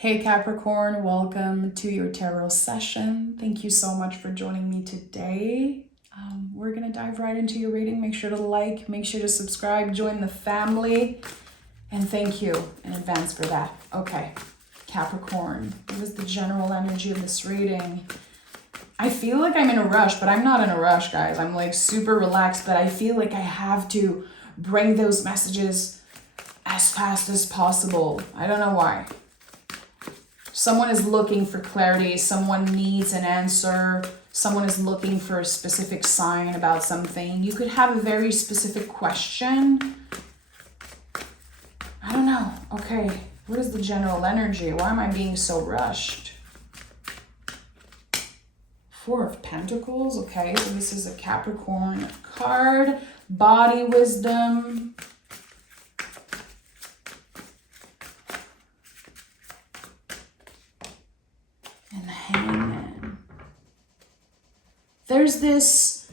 Hey Capricorn, welcome to your tarot session. Thank you so much for joining me today. We're going to dive right into your reading. Make sure to like, make sure to subscribe, join the family, and thank you in advance for that. Okay, Capricorn, what is the general energy of this reading? I feel like I'm in a rush, but I'm not in a rush, guys. I'm like super relaxed, but I feel like I have to bring those messages as fast as possible. I don't know why. Someone is looking for clarity. Someone needs an answer. Someone is looking for a specific sign about something. You could have a very specific question. I don't know. Okay, what is the general energy? Why am I being so rushed? Four of Pentacles. Okay, so this is a Capricorn card. Body wisdom. And the Hangman. There's this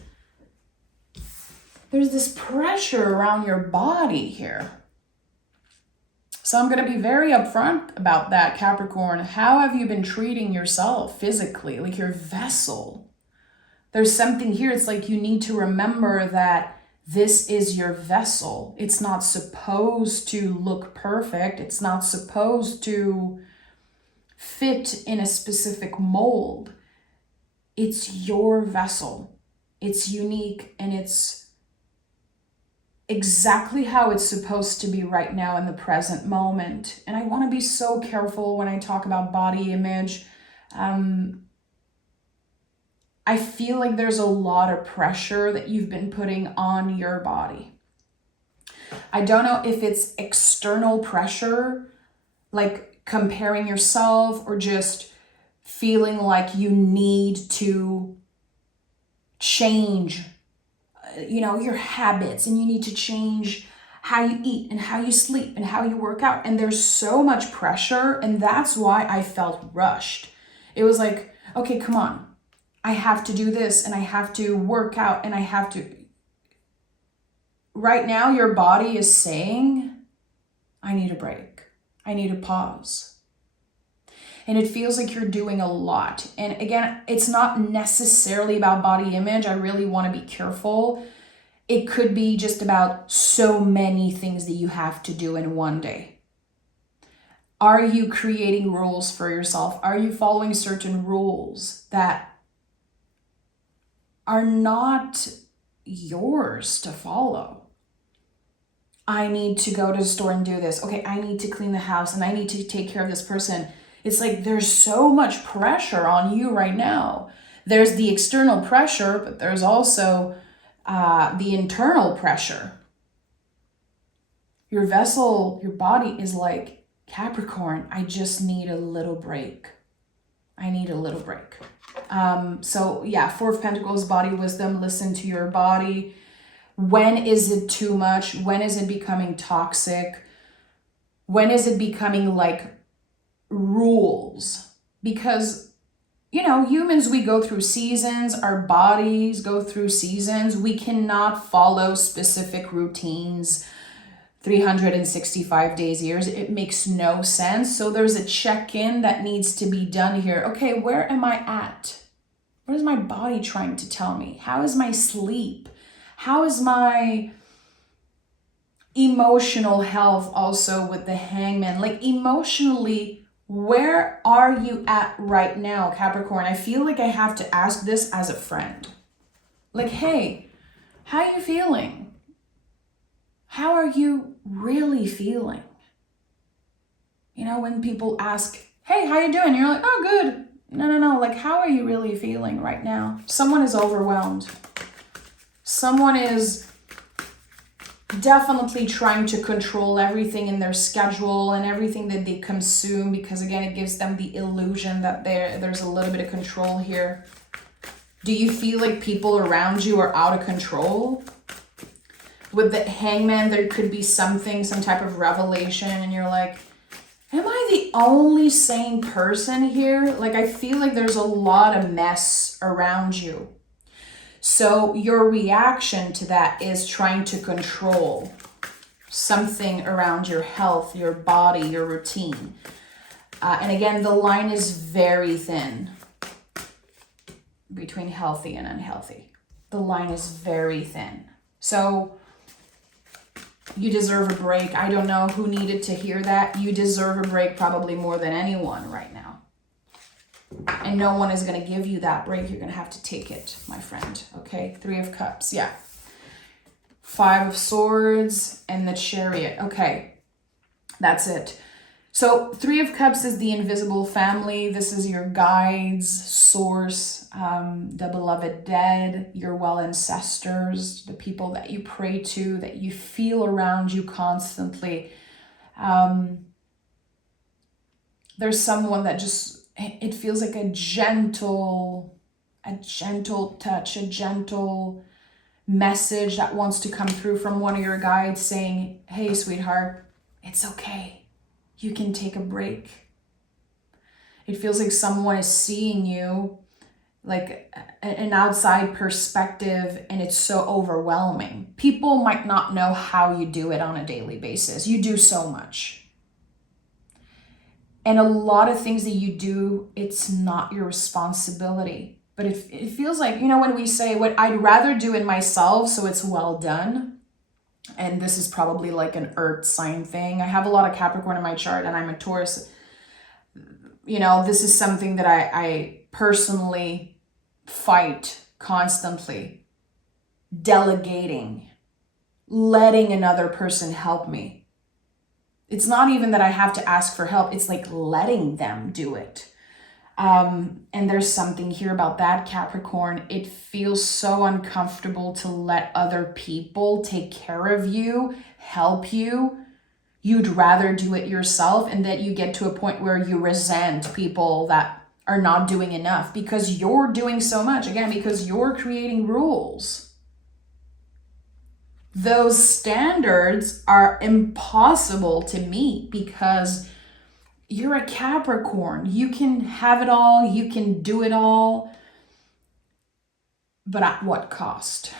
pressure around your body here. So I'm going to be very upfront about that, Capricorn. How have you been treating yourself physically, like your vessel? There's something here. It's like you need to remember that this is your vessel. It's not supposed to look perfect. It's not supposed to fit in a specific mold. It's your vessel. It's unique and it's exactly how it's supposed to be right now in the present moment. And I want to be so careful when I talk about body image. I feel like there's a lot of pressure that you've been putting on your body. I don't know if it's external pressure, like comparing yourself, or just feeling like you need to change, your habits, and you need to change how you eat and how you sleep and how you work out. And there's so much pressure, and that's why I felt rushed. It was like, okay, come on. I have to do this and I have to work out and I have to. Right now, your body is saying, I need a break. I need a pause. And it feels like you're doing a lot. And again, it's not necessarily about body image. I really want to be careful. It could be just about so many things that you have to do in one day. Are you creating rules for yourself? Are you following certain rules that are not yours to follow? I need to go to the store and do this. Okay, I need to clean the house and I need to take care of this person. It's like there's so much pressure on you right now. There's the external pressure, but there's also the internal pressure. Your vessel, your body is like, Capricorn, I just need a little break. I need a little break. So yeah, Four of Pentacles, body wisdom, listen to your body. When is it too much? When is it becoming toxic? When is it becoming like rules? Because, humans, we go through seasons. Our bodies go through seasons. We cannot follow specific routines 365 days a year. It makes no sense. So there's a check-in that needs to be done here. Okay, where am I at? What is my body trying to tell me? How is my sleep? How is my emotional health also with the Hangman? Like emotionally, where are you at right now, Capricorn? I feel like I have to ask this as a friend. Like, hey, how are you feeling? How are you really feeling? When people ask, hey, how you doing? You're like, oh, good. No. Like, how are you really feeling right now? Someone is overwhelmed. Someone is definitely trying to control everything in their schedule and everything that they consume, because again, it gives them the illusion that there's a little bit of control here. Do you feel like people around you are out of control? With the Hangman, there could be some type of revelation, and you're like, am I the only sane person here? Like, I feel like there's a lot of mess around you. So your reaction to that is trying to control something around your health, your body, your routine. And again, the line is very thin between healthy and unhealthy. The line is very thin. So you deserve a break. I don't know who needed to hear that. You deserve a break probably more than anyone right now. And no one is going to give you that break. You're going to have to take it, my friend. Okay, 3 of Cups. Yeah. 5 of Swords and the Chariot. Okay, that's it. So 3 of Cups is the invisible family. This is your guides, source, the beloved dead, your well ancestors, the people that you pray to, that you feel around you constantly. There's someone that just, it feels like a gentle touch, a gentle message that wants to come through from one of your guides saying, hey, sweetheart, it's okay. You can take a break. It feels like someone is seeing you like an outside perspective, and it's so overwhelming. People might not know how you do it on a daily basis. You do so much. And a lot of things that you do, it's not your responsibility. But it feels like, you know, when we say what I'd rather do it myself so it's well done, and this is probably like an earth sign thing. I have a lot of Capricorn in my chart and I'm a Taurus. You know, this is something that I personally fight constantly. Delegating, letting another person help me. It's not even that I have to ask for help. It's like letting them do it. And there's something here about that, Capricorn. It feels so uncomfortable to let other people take care of you, help you. You'd rather do it yourself, and that you get to a point where you resent people that are not doing enough because you're doing so much. Again, because you're creating rules. Those standards are impossible to meet because you're a Capricorn. You can have it all. You can do it all. But at what cost?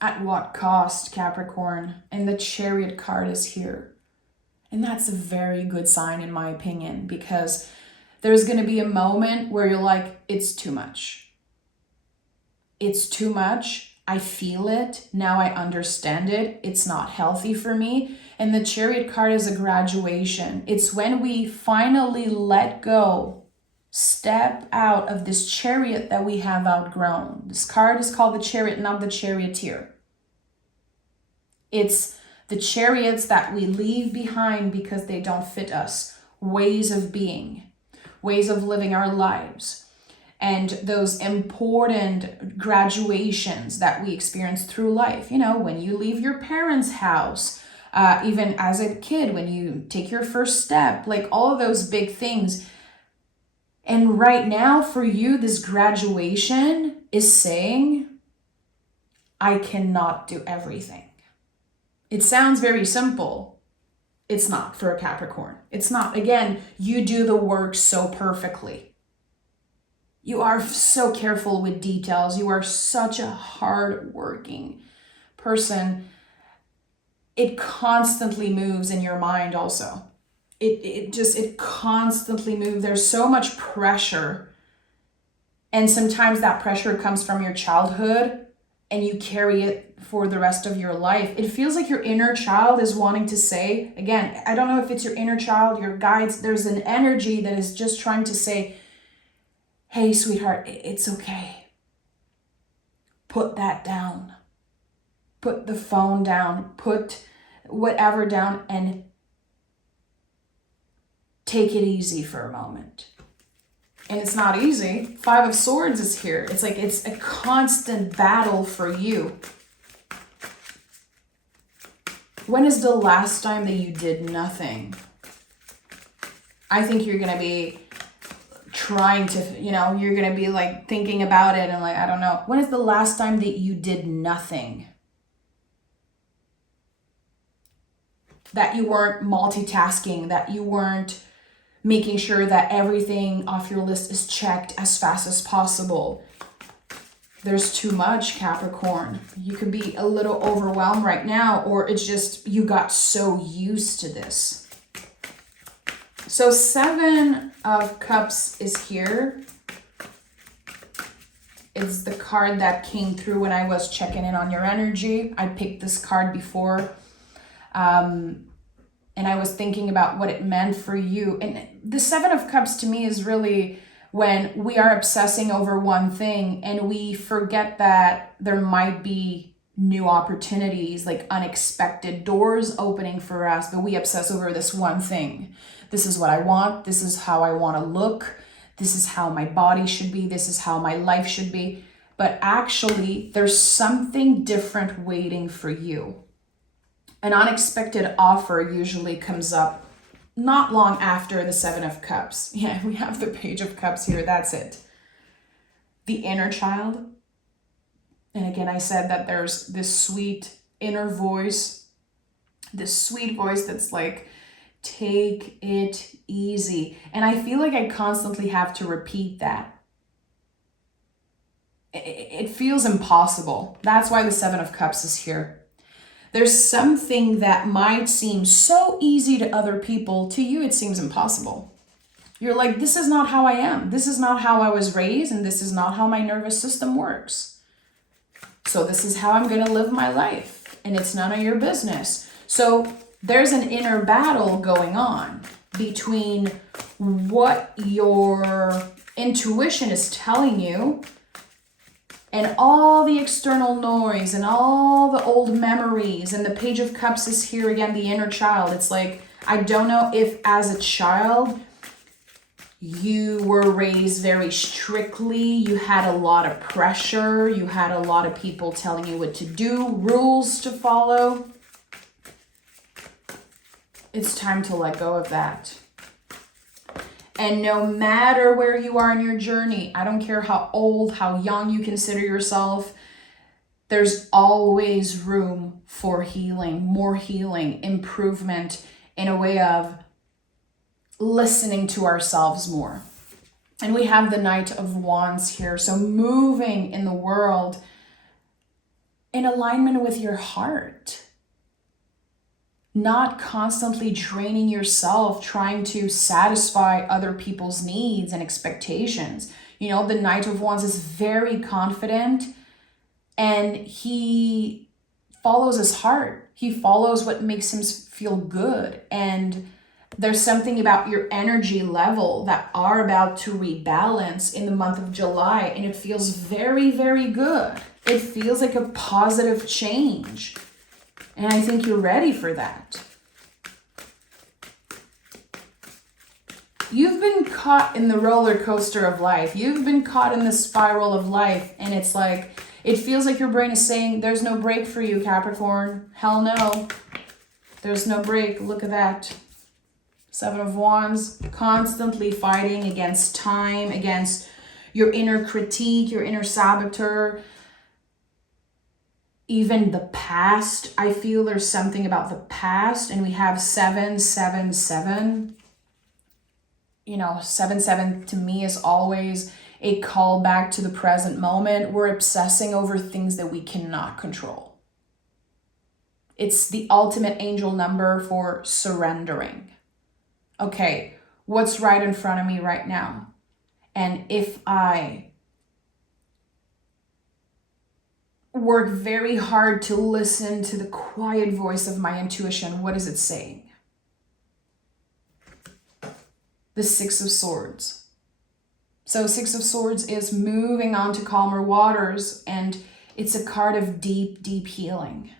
At what cost, Capricorn? And the Chariot card is here. And that's a very good sign, in my opinion, because there's going to be a moment where you're like, it's too much. It's too much. I feel it. Now I understand it. It's not healthy for me. And the Chariot card is a graduation. It's when we finally let go, step out of this chariot that we have outgrown. This card is called the Chariot, not the Charioteer. It's the chariots that we leave behind because they don't fit us. Ways of being, ways of living our lives. And those important graduations that we experience through life. You know, when you leave your parents' house, even as a kid, when you take your first step, like all of those big things. And right now for you, this graduation is saying, I cannot do everything. It sounds very simple. It's not for a Capricorn. It's not. Again, you do the work so perfectly. You are so careful with details. You are such a hard-working person. It constantly moves in your mind also. It constantly moves. There's so much pressure. And sometimes that pressure comes from your childhood and you carry it for the rest of your life. It feels like your inner child is wanting to say, again, I don't know if it's your inner child, your guides, there's an energy that is just trying to say, hey, sweetheart, it's okay. Put that down. Put the phone down. Put whatever down and take it easy for a moment. And it's not easy. 5 of Swords is here. It's like it's a constant battle for you. When is the last time that you did nothing? I think you're going to be trying to, you're going to be like thinking about it and like, I don't know. When is the last time that you did nothing? That you weren't multitasking, that you weren't making sure that everything off your list is checked as fast as possible. There's too much, Capricorn. You could be a little overwhelmed right now, or it's just you got so used to this. So 7 of Cups is here. It's the card that came through when I was checking in on your energy. I picked this card before. And I was thinking about what it meant for you. And the 7 of Cups to me is really when we are obsessing over one thing and we forget that there might be new opportunities, like unexpected doors opening for us, but we obsess over this one thing. This is what I want. This is how I want to look. This is how my body should be. This is how my life should be. But actually, there's something different waiting for you. An unexpected offer usually comes up not long after the 7 of Cups. Yeah, we have the Page of Cups here. That's it. The inner child. And again, I said that there's this sweet inner voice, this sweet voice that's like, take it easy. And I feel like I constantly have to repeat that. It feels impossible. That's why the 7 of Cups is here. There's something that might seem so easy to other people. To you, it seems impossible. You're like, this is not how I am. This is not how I was raised, and this is not how my nervous system works. So this is how I'm going to live my life, and it's none of your business. So there's an inner battle going on between what your intuition is telling you and all the external noise and all the old memories. And the Page of Cups is here again, the inner child. It's like, I don't know if as a child you were raised very strictly, you had a lot of pressure, you had a lot of people telling you what to do, rules to follow. It's time to let go of that. And no matter where you are in your journey, I don't care how old, how young you consider yourself, there's always room for healing, more healing, improvement in a way of listening to ourselves more. And we have the Knight of Wands here. So moving in the world in alignment with your heart. Not constantly draining yourself, trying to satisfy other people's needs and expectations. You know, the Knight of Wands is very confident and he follows his heart. He follows what makes him feel good. And there's something about your energy level that are about to rebalance in the month of July. And it feels very, very good. It feels like a positive change. And I think you're ready for that. You've been caught in the roller coaster of life. You've been caught in the spiral of life. And it's like, it feels like your brain is saying, there's no break for you, Capricorn. Hell no. There's no break. Look at that. 7 of Wands, constantly fighting against time, against your inner critique, your inner saboteur. Even the past, I feel there's something about the past, and we have 777. You know, 77 to me is always a call back to the present moment. We're obsessing over things that we cannot control. It's the ultimate angel number for surrendering. Okay, what's right in front of me right now? And if I work very hard to listen to the quiet voice of my intuition, what is it saying? The 6 of Swords. So 6 of Swords is moving on to calmer waters, and it's a card of deep, deep healing.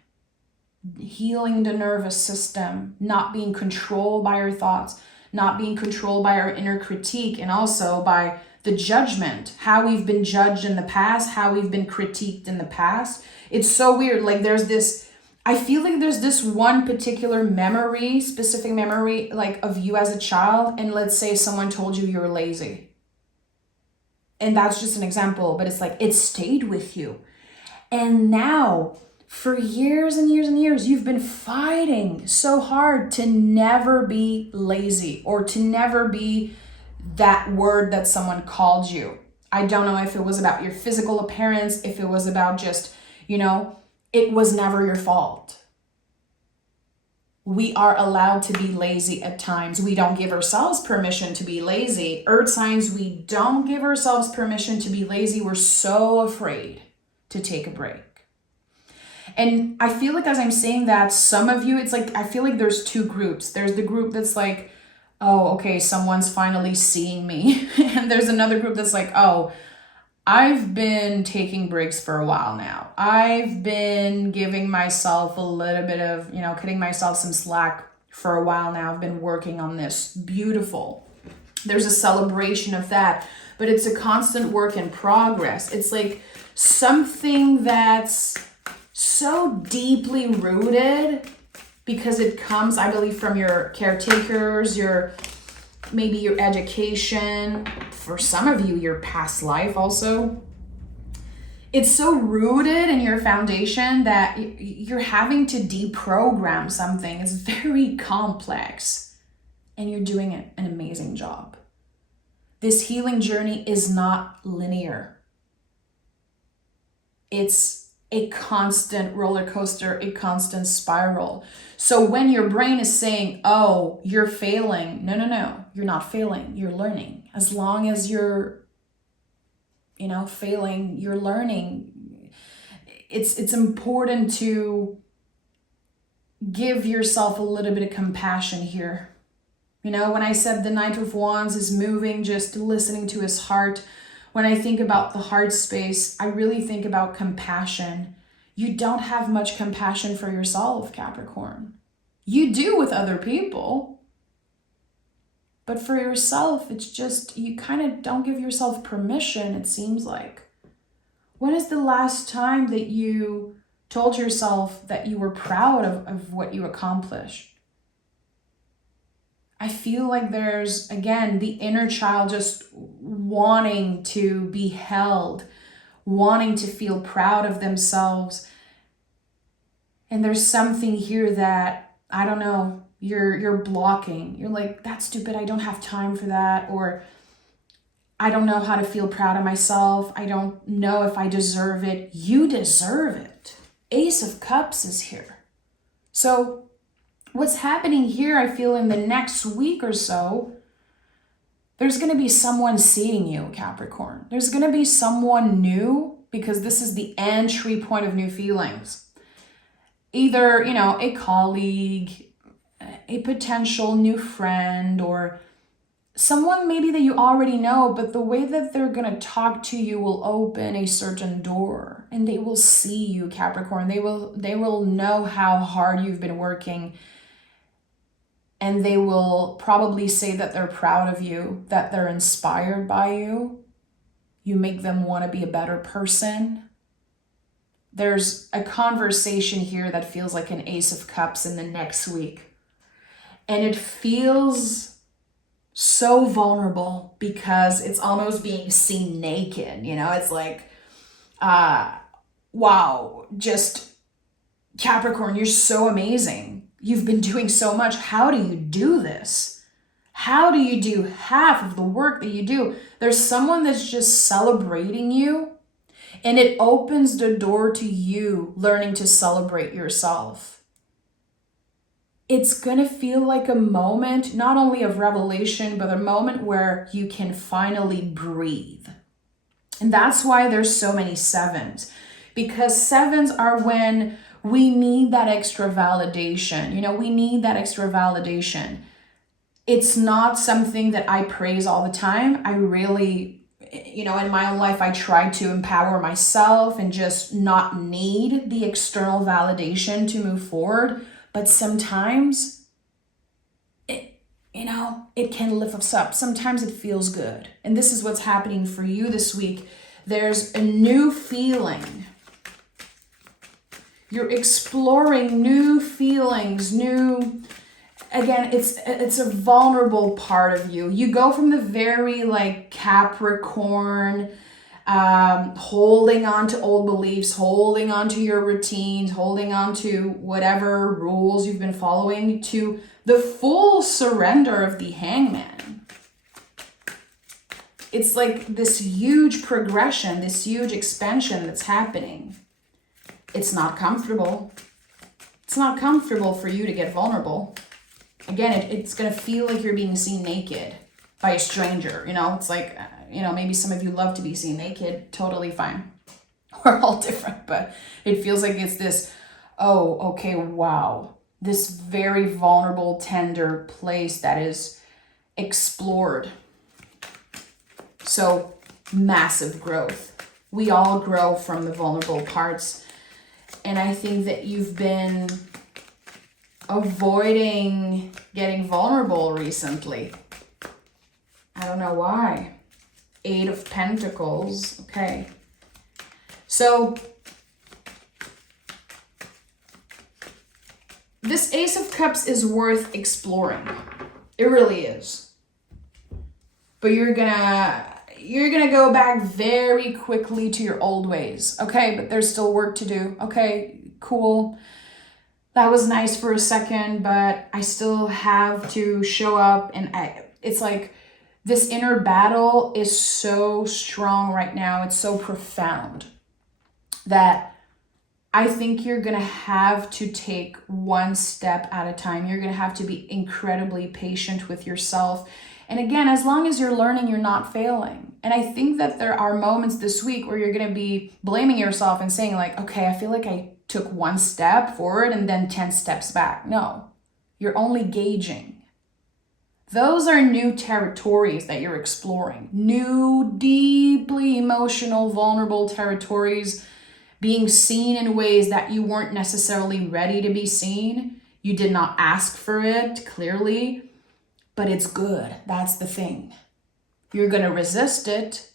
Healing the nervous system, not being controlled by our thoughts, not being controlled by our inner critique, and also by the judgment, how we've been judged in the past, how we've been critiqued in the past. It's so weird. Like there's this, I feel like there's this one particular memory, specific memory, like of you as a child. And let's say someone told you you're lazy. And that's just an example, but it's like, it stayed with you. And now for years and years and years, you've been fighting so hard to never be lazy or to never be that word that someone called you. I don't know if it was about your physical appearance, if it was about just, you know, it was never your fault. we are allowed to be lazy at times. We don't give ourselves permission to be lazy. Earth signs, we don't give ourselves permission to be lazy. We're so afraid to take a break. And I feel like as I'm saying that, some of you, it's like, I feel like there's two groups. There's the group that's like, oh, okay, someone's finally seeing me. And there's another group that's like, oh, I've been taking breaks for a while now. I've been giving myself a little bit of, cutting myself some slack for a while now. I've been working on this. Beautiful. There's a celebration of that, but it's a constant work in progress. It's like something that's so deeply rooted because it comes, I believe, from your caretakers, maybe your education, for some of you, your past life also. It's so rooted in your foundation that you're having to deprogram something. It's very complex, and you're doing an amazing job. This healing journey is not linear. It's a constant roller coaster, a constant spiral. So when your brain is saying, oh, you're failing, no, you're not failing, you're learning. As long as you're, failing, you're learning. It's important to give yourself a little bit of compassion here. When I said the Knight of Wands is moving, just listening to his heart, when I think about the heart space, I really think about compassion. You don't have much compassion for yourself, Capricorn. You do with other people. But for yourself, it's just, you kind of don't give yourself permission, it seems like. When is the last time that you told yourself that you were proud of what you accomplished? I feel like there's, again, the inner child just wanting to be held, wanting to feel proud of themselves. And there's something here that, I don't know, you're blocking. You're like, that's stupid, I don't have time for that. Or I don't know how to feel proud of myself. I don't know if I deserve it. You deserve it. Ace of Cups is here. So what's happening here, I feel in the next week or so, there's going to be someone seeing you, Capricorn. There's going to be someone new, because this is the entry point of new feelings. Either, a colleague, a potential new friend, or someone maybe that you already know, but the way that they're going to talk to you will open a certain door, and they will see you, Capricorn. They will know how hard you've been working. And they will probably say that they're proud of you, that they're inspired by you. You make them want to be a better person. There's a conversation here that feels like an Ace of Cups in the next week. And it feels so vulnerable because it's almost being seen naked. It's like, wow, just Capricorn, you're so amazing. You've been doing so much. How do you do this? How do you do half of the work that you do? There's someone that's just celebrating you, and it opens the door to you learning to celebrate yourself. It's going to feel like a moment, not only of revelation, but a moment where you can finally breathe. And that's why there's so many sevens, because sevens are when we need that extra validation. We need that extra validation. It's not something that I praise all the time. I really, in my own life, I try to empower myself and just not need the external validation to move forward. But sometimes it can lift us up. Sometimes it feels good. And this is what's happening for you this week. There's a new feeling. You're exploring new feelings, again, it's a vulnerable part of you. You go from the very Capricorn, holding on to old beliefs, holding on to your routines, holding on to whatever rules you've been following, to the full surrender of the Hangman. It's like this huge progression, this huge expansion that's happening. It's not comfortable. It's not comfortable for you to get vulnerable. Again, it's going to feel like you're being seen naked by a stranger. You know, it's like, maybe some of you love to be seen naked. Totally fine. We're all different, but it feels like it's this, oh, okay, wow. This very vulnerable, tender place that is explored. So massive growth. We all grow from the vulnerable parts. And I think that you've been avoiding getting vulnerable recently. I don't know why. 8 of Pentacles. Okay. So this Ace of Cups is worth exploring. It really is. But you're gonna go back very quickly to your old ways. Okay, but there's still work to do. Okay, cool. That was nice for a second, but I still have to show up, and it's like this inner battle is so strong right now. It's so profound that I think you're going to have to take one step at a time. You're going to have to be incredibly patient with yourself. And again, as long as you're learning, you're not failing. And I think that there are moments this week where you're going to be blaming yourself and saying like, okay, I feel like I took one step forward and then 10 steps back. No, you're only gauging. Those are new territories that you're exploring. New, deeply emotional, vulnerable territories, being seen in ways that you weren't necessarily ready to be seen. You did not ask for it, clearly, but it's good. That's the thing. You're going to resist it.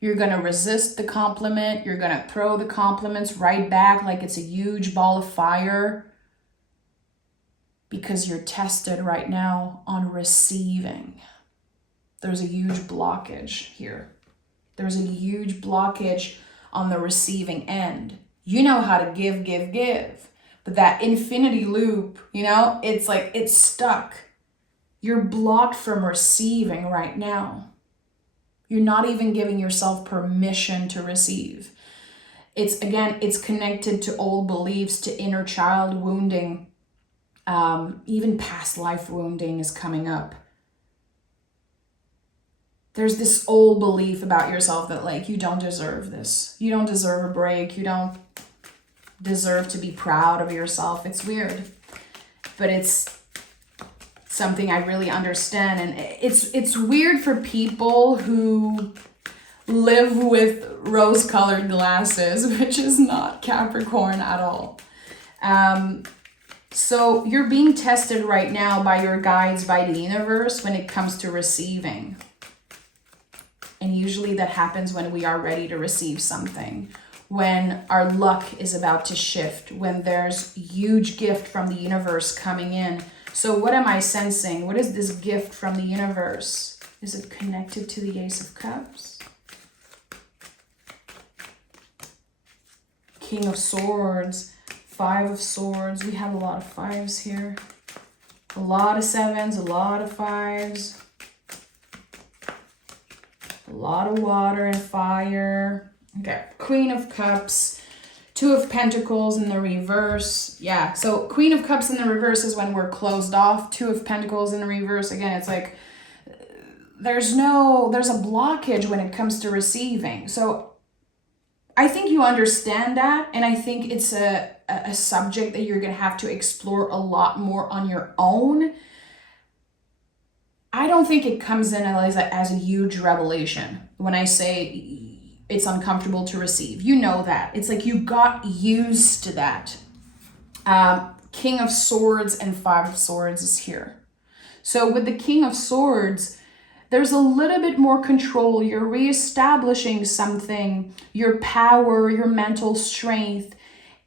You're going to resist the compliment. You're going to throw the compliments right back like it's a huge ball of fire, because you're tested right now on receiving. There's a huge blockage here. There's a huge blockage on the receiving end. You know how to give, but that infinity loop, it's like it's stuck. You're blocked from receiving right now. You're not even giving yourself permission to receive. It's connected to old beliefs, to inner child wounding. Even past life wounding is coming up. There's this old belief about yourself that like, you don't deserve this. You don't deserve a break. You don't deserve to be proud of yourself. It's weird, but it's something I really understand. And it's weird for people who live with rose-colored glasses, which is not Capricorn at all. So you're being tested right now by your guides, by the universe, when it comes to receiving. And usually that happens when we are ready to receive something, when our luck is about to shift, when there's huge gift from the universe coming in. So what am I sensing? What is this gift from the universe? Is it connected to the Ace of Cups? King of Swords, 5 of Swords. We have a lot of 5s here. A lot of 7s, a lot of 5s. A lot of water and fire. Okay, Queen of Cups, 2 of Pentacles in the reverse. Yeah, so Queen of Cups in the reverse is when we're closed off. 2 of Pentacles in the reverse. Again, it's like there's a blockage when it comes to receiving. So I think you understand that, and I think it's a subject that you're going to have to explore a lot more on your own. I don't think it comes in as a huge revelation when I say it's uncomfortable to receive. You know that. It's like you got used to that. King of Swords and 5 of Swords is here. So with the King of Swords, there's a little bit more control. You're reestablishing something, your power, your mental strength,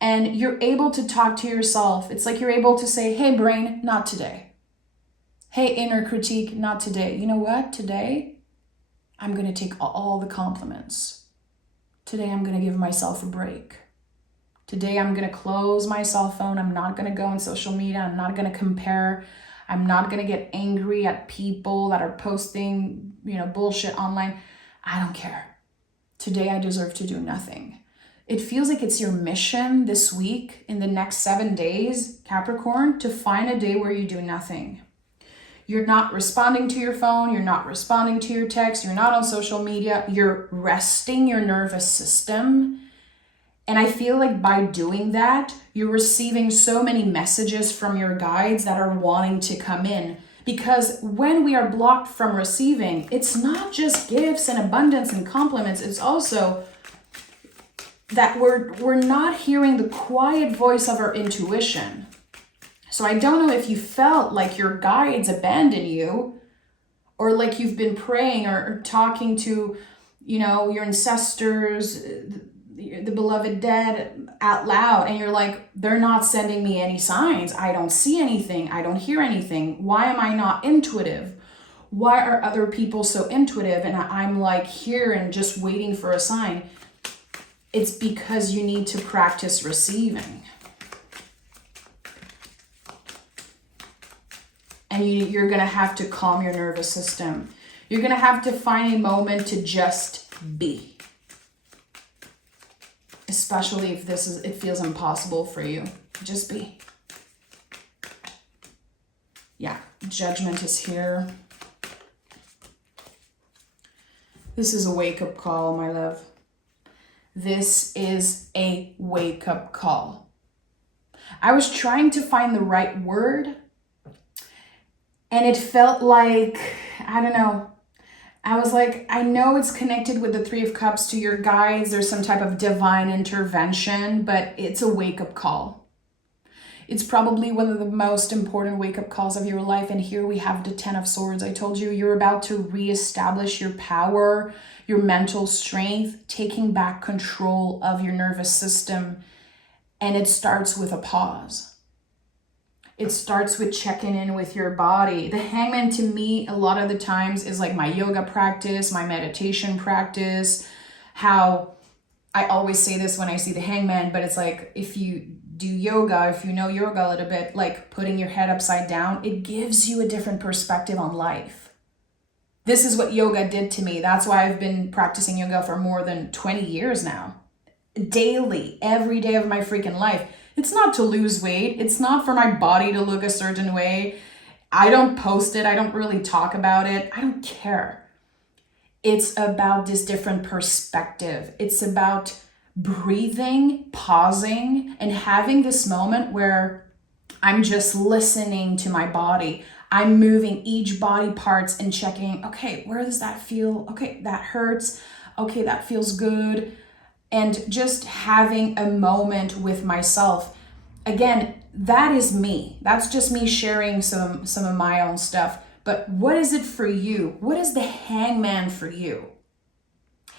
and you're able to talk to yourself. It's like you're able to say, hey, brain, not today. Hey, inner critique, not today. You know what? Today, I'm going to take all the compliments. Today, I'm going to give myself a break. Today, I'm going to close my cell phone. I'm not going to go on social media. I'm not going to compare. I'm not going to get angry at people that are posting, bullshit online. I don't care. Today, I deserve to do nothing. It feels like it's your mission this week, in the next 7 days, Capricorn, to find a day where you do nothing. You're not responding to your phone, you're not responding to your text, you're not on social media, you're resting your nervous system. And I feel like by doing that, you're receiving so many messages from your guides that are wanting to come in. Because when we are blocked from receiving, it's not just gifts and abundance and compliments, it's also that we're not hearing the quiet voice of our intuition. So I don't know if you felt like your guides abandon you, or like you've been praying or talking to, your ancestors, the beloved dead out loud, and you're like, they're not sending me any signs. I don't see anything. I don't hear anything. Why am I not intuitive? Why are other people so intuitive and I'm like here and just waiting for a sign? It's because you need to practice receiving. And you're going to have to calm your nervous system. You're going to have to find a moment to just be. Especially if it feels impossible for you. Just be. Yeah, judgment is here. This is a wake-up call, my love. This is a wake-up call. I was trying to find the right word, and it felt like, I don't know. I was like, I know it's connected with the Three of Cups to your guides. There's some type of divine intervention, but it's a wake-up call. It's probably one of the most important wake-up calls of your life. And here we have the Ten of Swords. I told you, you're about to reestablish your power, your mental strength, taking back control of your nervous system. And it starts with a pause. It starts with checking in with your body. The Hangman, to me, a lot of the times is like my yoga practice, my meditation practice. How I always say this when I see the Hangman, but it's like if you do yoga, if you know yoga a little bit, like putting your head upside down, it gives you a different perspective on life. This is what yoga did to me. That's why I've been practicing yoga for more than 20 years now. Daily, every day of my freaking life. It's not to lose weight. It's not for my body to look a certain way. I don't post it. I don't really talk about it. I don't care. It's about this different perspective. It's about breathing, pausing, and having this moment where I'm just listening to my body. I'm moving each body parts and checking, okay, where does that feel? Okay, that hurts. Okay, that feels good. And just having a moment with myself. Again, that is me. That's just me sharing some of my own stuff. But what is it for you? What is the Hangman for you?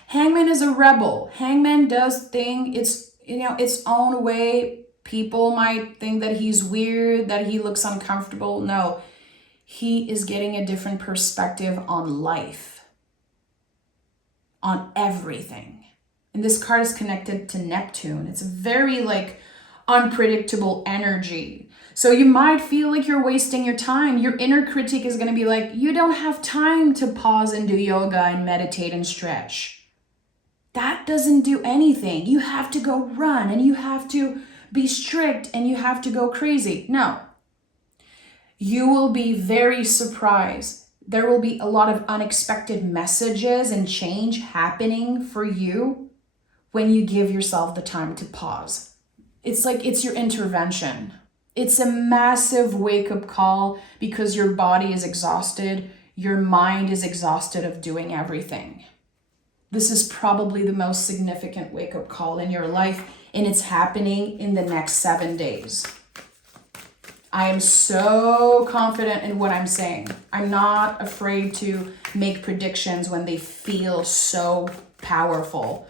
Hangman is a rebel. Hangman does things its own way. People might think that he's weird, that he looks uncomfortable. No, he is getting a different perspective on life, on everything. And this card is connected to Neptune. It's a very unpredictable energy. So you might feel like you're wasting your time. Your inner critic is going to be like, you don't have time to pause and do yoga and meditate and stretch. That doesn't do anything. You have to go run and you have to be strict and you have to go crazy. No. You will be very surprised. There will be a lot of unexpected messages and change happening for you when you give yourself the time to pause. It's like it's your intervention. It's a massive wake-up call because your body is exhausted. Your mind is exhausted of doing everything. This is probably the most significant wake-up call in your life, and it's happening in the next 7 days. I am so confident in what I'm saying. I'm not afraid to make predictions when they feel so powerful.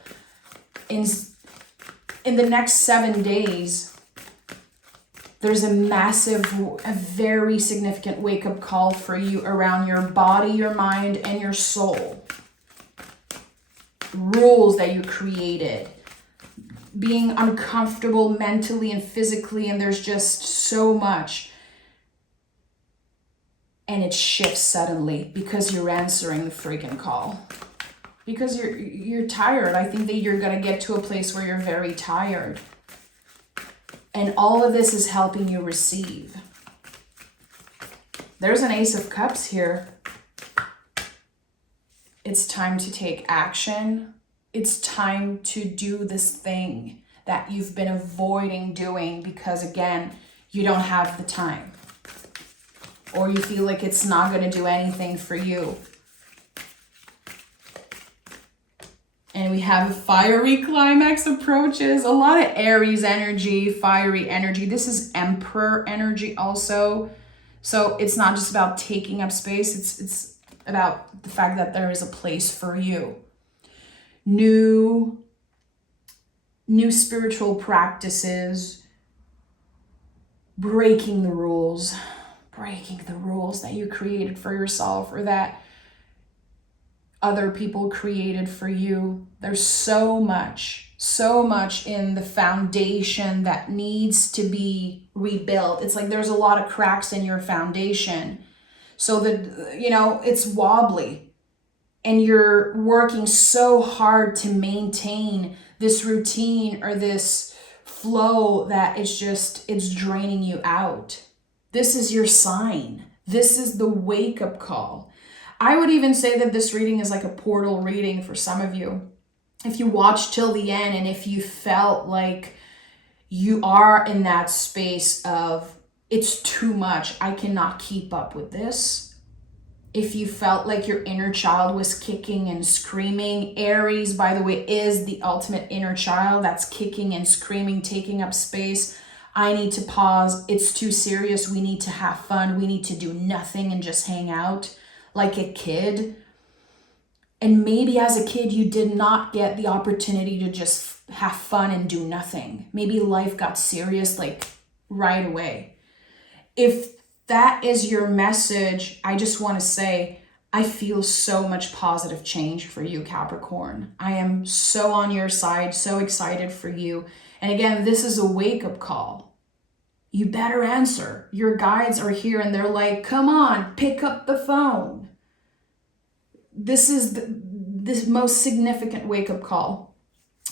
In the next 7 days, there's a very significant wake-up call for you around your body, your mind, and your soul. Rules that you created. Being uncomfortable mentally and physically, and there's just so much. And it shifts suddenly because you're answering the freaking call. because you're tired. I think that you're going to get to a place where you're very tired. And all of this is helping you receive. There's an Ace of Cups here. It's time to take action. It's time to do this thing that you've been avoiding doing because, again, you don't have the time. Or you feel like it's not going to do anything for you. And we have a fiery climax approaches. A lot of Aries energy, fiery energy. This is Emperor energy also. So it's not just about taking up space. It's about the fact that there is a place for you. New spiritual practices. Breaking the rules that you created for yourself or that other people created for you. There's so much in the foundation that needs to be rebuilt. It's like there's a lot of cracks in your foundation. So that, you know, it's wobbly. And you're working so hard to maintain this routine or this flow that it's draining you out. This is your sign. This is the wake-up call. I would even say that this reading is like a portal reading for some of you. If you watched till the end and if you felt like you are in that space of it's too much, I cannot keep up with this. If you felt like your inner child was kicking and screaming, Aries, by the way, is the ultimate inner child that's kicking and screaming, taking up space. I need to pause. It's too serious. We need to have fun. We need to do nothing and just hang out like a kid. And maybe as a kid, you did not get the opportunity to just have fun and do nothing. Maybe life got serious like right away. If that is your message, I just want to say, I feel so much positive change for you, Capricorn. I am so on your side, so excited for you. And again, this is a wake-up call. You better answer. Your guides are here and they're like, come on, pick up the phone. This is the most significant wake-up call.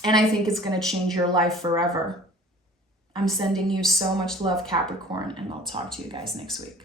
And I think it's going to change your life forever. I'm sending you so much love, Capricorn, and I'll talk to you guys next week.